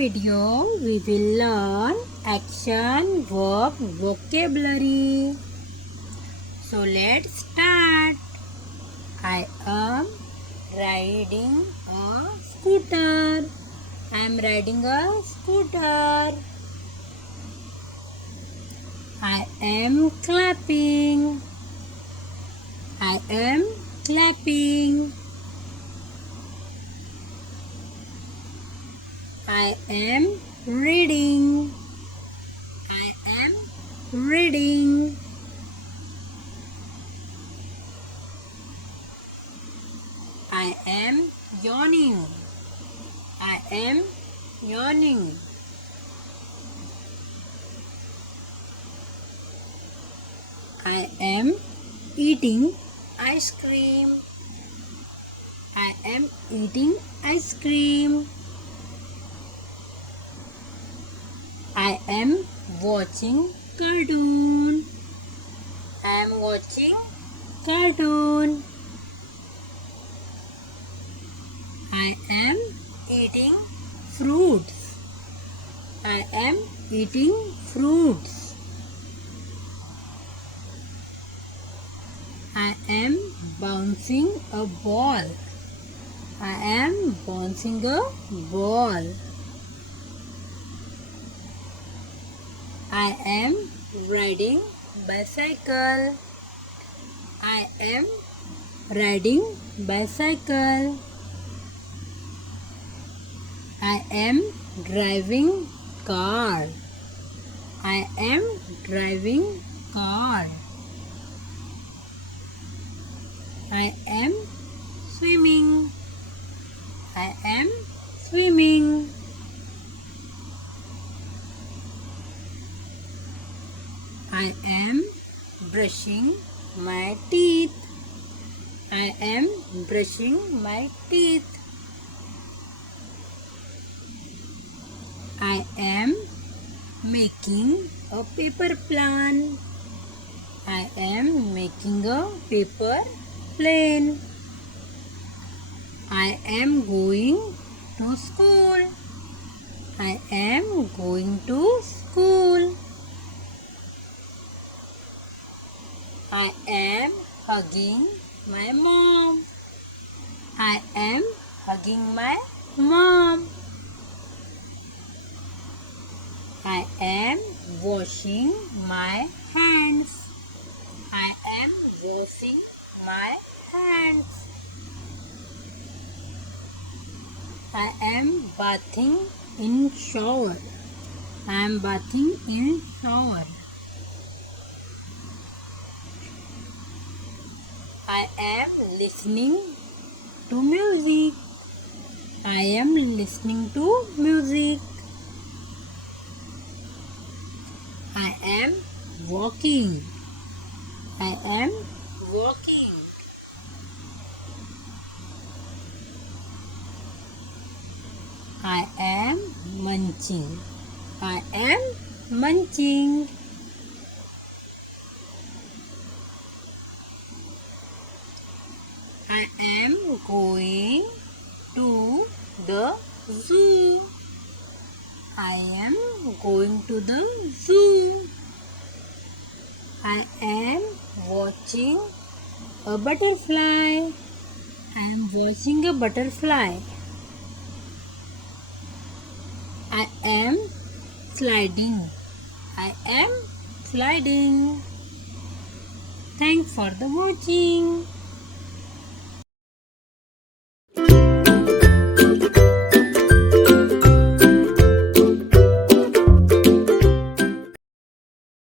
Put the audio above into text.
video, we will learn action, verb, vocabulary. So let's start. I am riding a scooter. I am riding a scooter. I am clapping. I am clapping. I am reading. I am reading. I am yawning. I am yawning. I am eating ice cream. I am eating ice cream. I am watching cartoon. I am watching cartoon. I am eating fruits. I am eating fruits. I am bouncing a ball. I am bouncing a ball. I am riding bicycle. I am riding bicycle. I am driving car. I am driving car. I am swimming. I am swimming. I am brushing my teeth. I am brushing my teeth. I am making a paper plane. I am making a paper plane. I am going to school. I am going to school. I am hugging my mom. I am hugging my mom. I am washing my hands. I am washing my hands. I am bathing in shower. I am bathing in shower. I am listening to music. I am listening to music. I am walking. I am walking. I am munching. I am munching. I am going to the zoo. I am going to the zoo. I am watching a butterfly. I am watching a butterfly. I am sliding. I am sliding. Thanks for the watching.